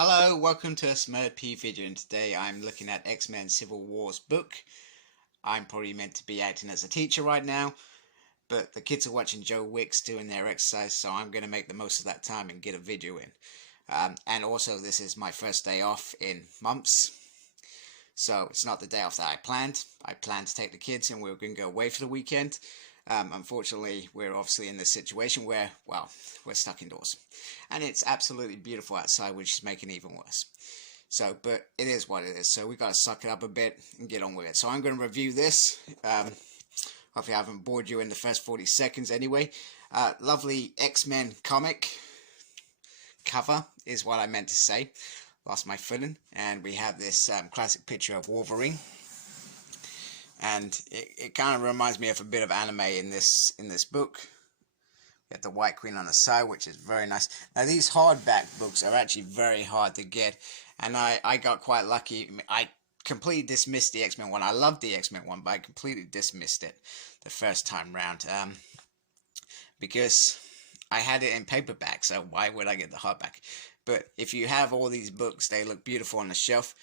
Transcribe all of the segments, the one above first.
Hello, welcome to a Smurd P video, and today I'm looking at X-Men Civil War's book. I'm probably meant to be acting as a teacher right now, but the kids are watching Joe Wicks doing their exercise, so I'm going to make the most of that time and get a video in. And also, this is my first day off in months, so it's not the day off that I planned. I planned to take the kids and we were going to go away for the weekend. Unfortunately, we're obviously in this situation where, well, we're stuck indoors. And it's absolutely beautiful outside, which is making it even worse. So, but it is what it is. So we got to suck it up a bit and get on with it. So I'm going to review this. Hopefully I haven't bored you in the first 40 seconds anyway. Lovely X-Men comic cover is what I meant to say. Lost my footing. And we have this classic picture of Wolverine. And it kind of reminds me of a bit of anime in this book. We have the White Queen on the side, which is very nice. Now these hardback books are actually very hard to get, and I got quite lucky. I completely dismissed the X-Men one. I loved the X-Men one, but I completely dismissed it the first time round because I had it in paperback, so why would I get the hardback? But if you have all these books, they look beautiful on the shelf.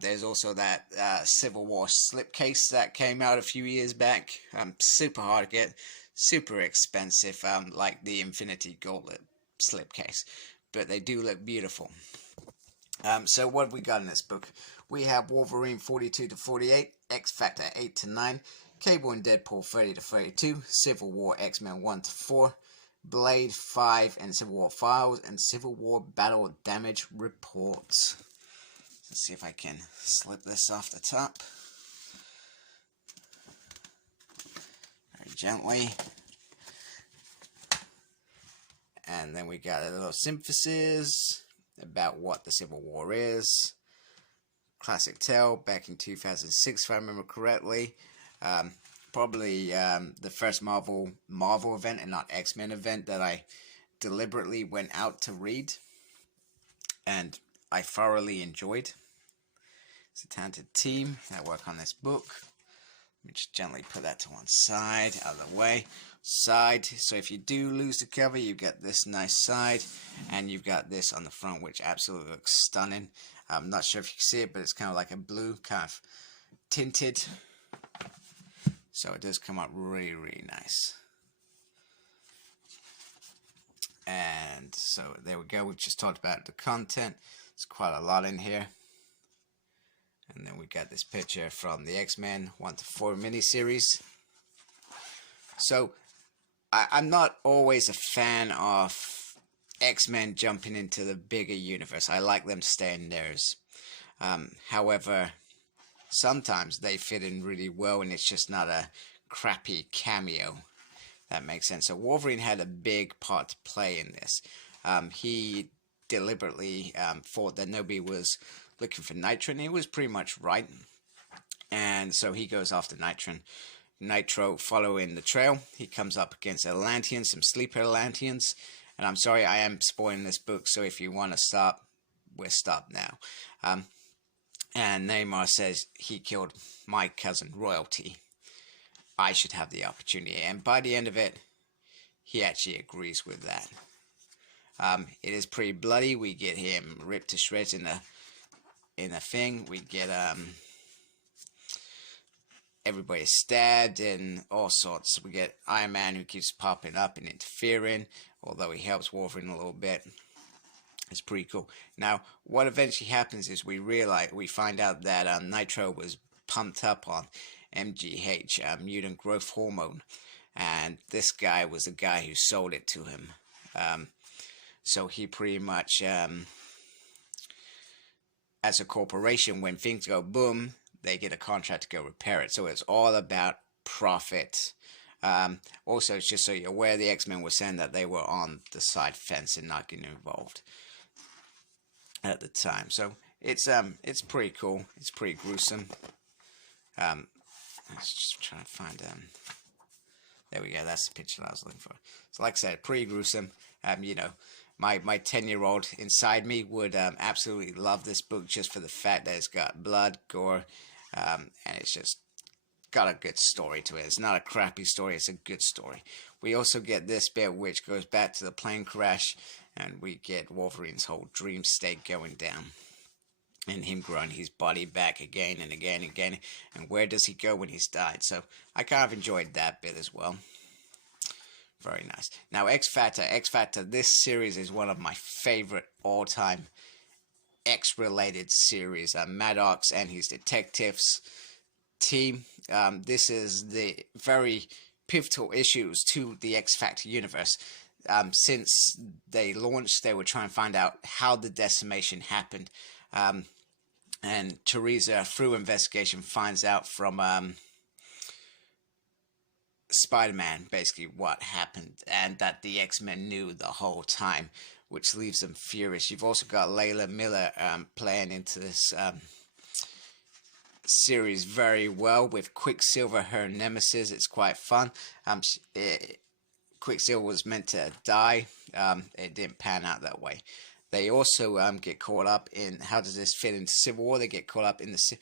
There's also that Civil War slipcase that came out a few years back. Super hard to get, super expensive, like the Infinity Gauntlet slipcase. But they do look beautiful. So what have we got in this book? We have Wolverine 42 to 48, XFactor 8 to 9, Cable and Deadpool 30 to 32, Civil War X-Men 1 to 4, Blade 5 and Civil War Files, and Civil War Battle Damage Reports. Let's see if I can slip this off the top. Very gently. And then we got a little synthesis about what the Civil War is. Classic tale back in 2006, if I remember correctly. Probably the first Marvel event and not X-Men event that I deliberately went out to read, and I thoroughly enjoyed. It's a talented team that work on this book. Let me just gently put that to one side, out of the way. Side, so if you do lose the cover, you get this nice side, and you've got this on the front, which absolutely looks stunning. I'm not sure if you can see it, but it's kind of like a blue, kind of tinted. So it does come out really, really nice. And so there we go. We've just talked about the content. There's quite a lot in here. And then we got this picture from the X-Men 1 to 4 miniseries. So I'm not always a fan of X-Men jumping into the bigger universe. I like them staying theirs. However, sometimes they fit in really well, and it's just not a crappy cameo. That makes sense. So Wolverine had a big part to play in this. He deliberately thought that nobody was looking for Nitro, and he was pretty much right. And so he goes after Nitro, following the trail. He comes up against Atlanteans, some sleeper Atlanteans. And I'm sorry, I am spoiling this book, so if you want to stop, we're stopped now. And Namor says, he killed my cousin, Royalty. I should have the opportunity. And by the end of it, he actually agrees with that. It is pretty bloody. We get him ripped to shreds in a thing. We get everybody stabbed and all sorts. We get Iron Man, who keeps popping up and interfering, although he helps Wolverine a little bit. It's pretty cool. Now, what eventually happens is we find out that Nitro was pumped up on MGH, mutant growth hormone, and this guy was the guy who sold it to him. So he pretty much, as a corporation, when things go boom, they get a contract to go repair it. So it's all about profit. Also, just so you're aware, the X-Men were saying that they were on the side fence and not getting involved at the time. So it's pretty cool. It's pretty gruesome. Let's just try to find there we go. That's the picture that I was looking for. So like I said, pretty gruesome. You know, my 10-year-old inside me would absolutely love this book just for the fact that it's got blood, gore, and it's just got a good story to it. It's not a crappy story, it's a good story. We also get this bit which goes back to the plane crash, and we get Wolverine's whole dream state going down, and him growing his body back again and again and again. And where does he go when he's died? So I kind of enjoyed that bit as well. Very nice. Now XFactor. XFactor, this series is one of my favorite all-time X-related series. Maddox and his detectives team. This is the very pivotal issues to the X-Factor universe. Since they launched, they were trying to find out how the decimation happened. And Teresa, through investigation, finds out from Spider-Man basically what happened, and that the X-Men knew the whole time, which leaves them furious. You've also got Layla Miller playing into this series very well, with Quicksilver, her nemesis. It's quite fun. Quicksilver was meant to die. It didn't pan out that way. They also get caught up in, how does this fit into Civil War? They get caught up in the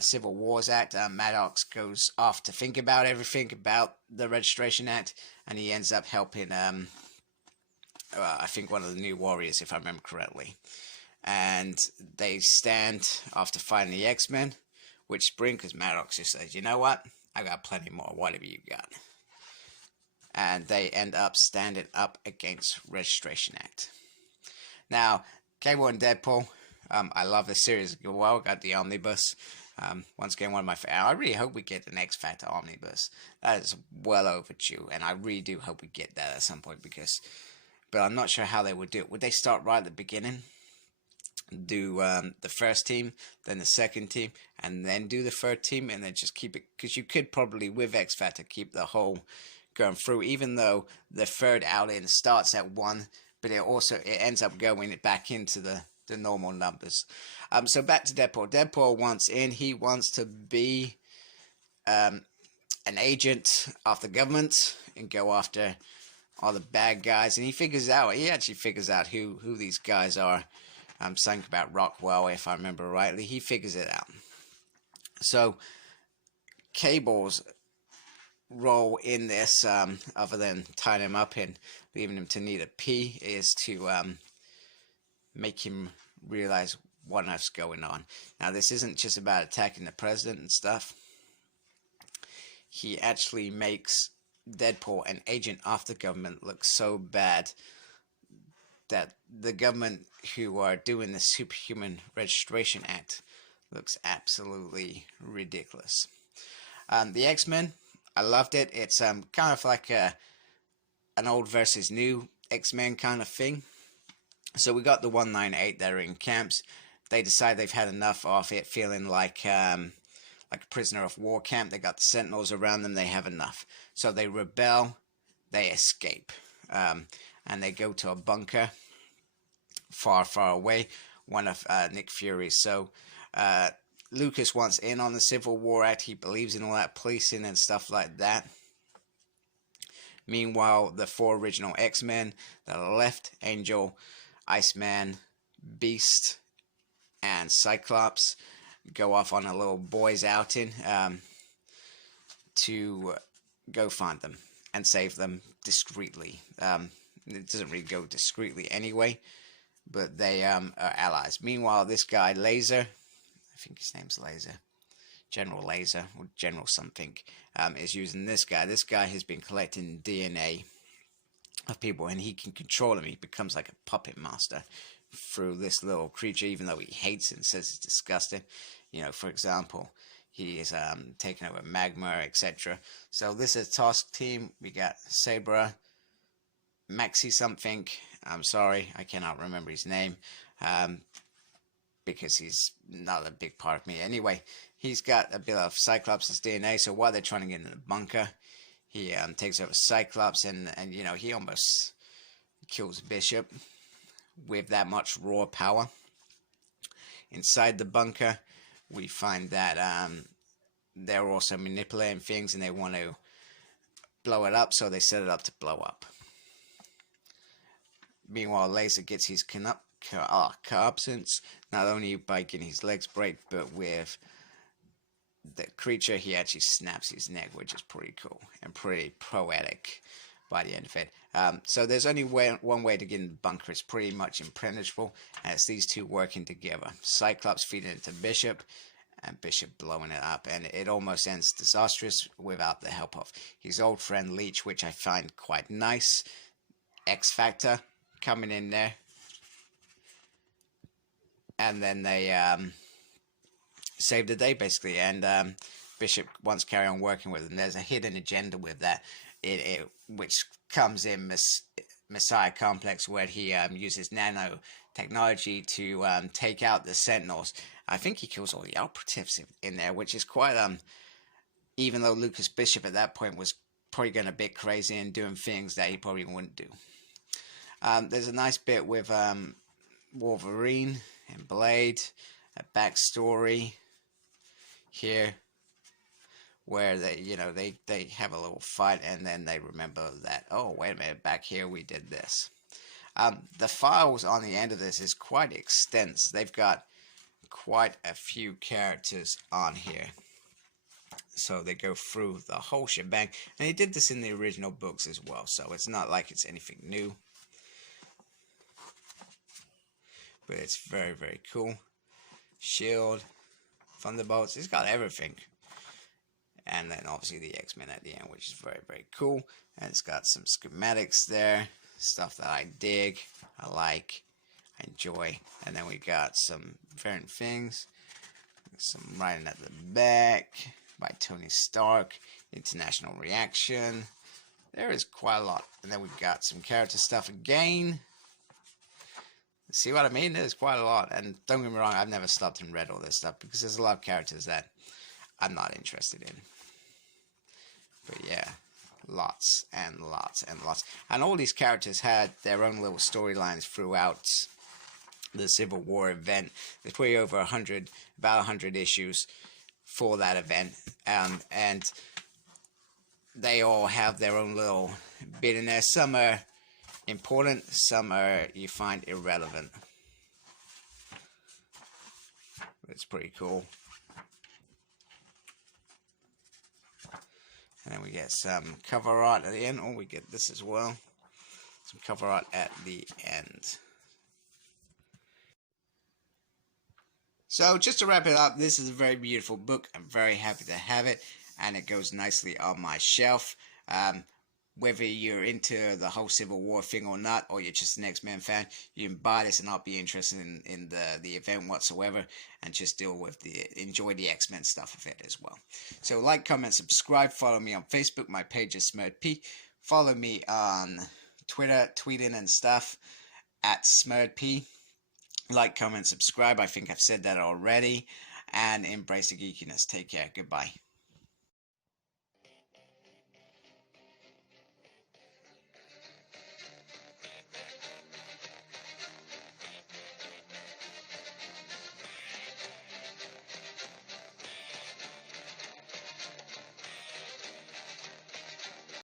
Civil Wars Act. Maddox goes off to think about everything about the Registration Act, and he ends up helping, I think, one of the New Warriors, if I remember correctly. And they stand after fighting the X-Men, which spring, because Maddox just says, you know what, I got plenty more, whatever you got. And they end up standing up against Registration Act. Now, Cable and Deadpool, I love this series. Well, got the omnibus. Once again, one of my favorites. I really hope we get an XFactor omnibus. That is well overdue, and I really do hope we get that at some point, but I'm not sure how they would do it. Would they start right at the beginning, do the first team, then the second team, and then do the third team, and then just keep it? Because you could probably, with XFactor, keep the whole going through, even though the third outing starts at 1, but it ends up going back into the normal numbers. So back to Deadpool. Deadpool wants in. He wants to be an agent of the government and go after all the bad guys. And he actually figures out who these guys are. Something about Rockwell, if I remember rightly. He figures it out. So Cable's role in this, other than tying him up and leaving him to need a pee, is to make him realize what on earth's going on. Now, this isn't just about attacking the president and stuff. He actually makes Deadpool, an agent of the government, look so bad that the government who are doing the Superhuman Registration Act looks absolutely ridiculous. The X-Men, I loved it. It's kind of like an old versus new X-Men kind of thing. So we got the 198 that are in camps. They decide they've had enough of it, feeling like a prisoner of war camp. They got the Sentinels around them. They have enough. So they rebel. They escape. And they go to a bunker far, far away. One of Nick Fury's. So Lucas wants in on the Civil War Act. He believes in all that policing and stuff like that. Meanwhile, the 4 original X-Men that are left, Angel, Iceman, Beast, and Cyclops, go off on a little boys' outing to go find them and save them discreetly. It doesn't really go discreetly anyway, but they are allies. Meanwhile, this guy, Laser, I think his name's Laser, General Laser, or General something, is using this guy. This guy has been collecting DNA of people, and he can control them. He becomes like a puppet master through this little creature, even though he hates it and says it's disgusting. You know, for example, he is taking over magma, etc. So this is a task team. We got Sabra, Maxi something. I'm sorry, I cannot remember his name, because he's not a big part of me. Anyway, he's got a bit of Cyclops' DNA, so while they're trying to get in the bunker, he takes over Cyclops, and you know, he almost kills Bishop with that much raw power. Inside the bunker, we find that they're also manipulating things, and they want to blow it up, so they set it up to blow up. Meanwhile, Laser gets his corruptions, not only by getting his legs break, but with the creature, he actually snaps his neck, which is pretty cool and pretty poetic. by the end of it. So there's only one way to get in the bunker. It's pretty much impenetrable, and it's these two working together. Cyclops feeding it to Bishop, and Bishop blowing it up, and it almost ends disastrous without the help of his old friend Leech, which I find quite nice. XFactor coming in there, and then they save the day basically, and Bishop wants to carry on working with them. There's a hidden agenda with that, which comes in Messiah Complex, where he uses nanotechnology to take out the Sentinels. I think he kills all the operatives in there, which is quite even though Lucas Bishop at that point was probably going a bit crazy and doing things that he probably wouldn't do. There's a nice bit with Wolverine and Blade, a backstory here, where they have a little fight, and then they remember that, oh wait a minute, back here we did this. The files on the end of this is quite extensive. They've got quite a few characters on here, so they go through the whole shebang, and they did this in the original books as well, so it's not like it's anything new, but it's very, very cool. Shield, Thunderbolts, it's got everything. And then obviously the X-Men at the end, which is very, very cool. And it's got some schematics there, stuff that I dig, I like, I enjoy. And then we got some different things, some writing at the back by Tony Stark, international reaction. There is quite a lot. And then we got some character stuff again. See what I mean? There's quite a lot. And don't get me wrong, I've never stopped and read all this stuff, because there's a lot of characters that I'm not interested in. But yeah, lots and lots and lots. And all these characters had their own little storylines throughout the Civil War event. There's probably over about 100 issues for that event. And they all have their own little bit in there. Some are important, some are you find irrelevant. It's pretty cool. And then we get some cover art at the end. Oh, we get this as well. Some cover art at the end. So, just to wrap it up, this is a very beautiful book. I'm very happy to have it, and it goes nicely on my shelf. Whether you're into the whole Civil War thing or not, or you're just an X-Men fan, you can buy this and not be interested in the event whatsoever, and just enjoy the X-Men stuff of it as well. So like, comment, subscribe, follow me on Facebook, my page is SmurredP, follow me on Twitter, tweeting and stuff, at SmurredP, like, comment, subscribe, I think I've said that already, and embrace the geekiness. Take care, goodbye.